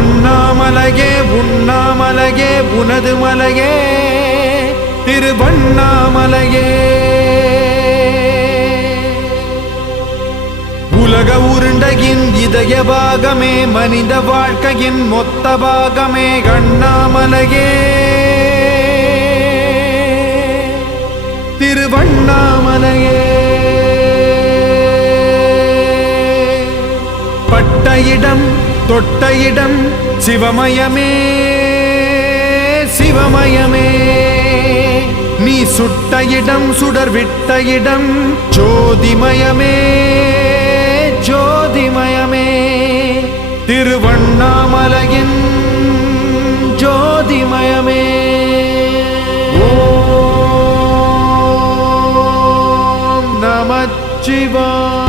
அண்ணாமலையே உண்ணாமலையே உனது மலையே திருவண்ணாமலையே. உலக உருண்டையின் இதய பாகமே மனித வாழ்க்கையின் மொத்த பாகமே அண்ணாமலையே திருவண்ணாமலையே. பட்ட இடம் தொட்ட இடம் சிவமயமே சிவமயமே. நீ சுட்ட இடம் சுடர் விட்ட இடம் ஜோதிமயமே ஜோதிமயமே. திருவண்ணாமலையின் ஜோதிமயமே. ஓம் நமச்சிவாய.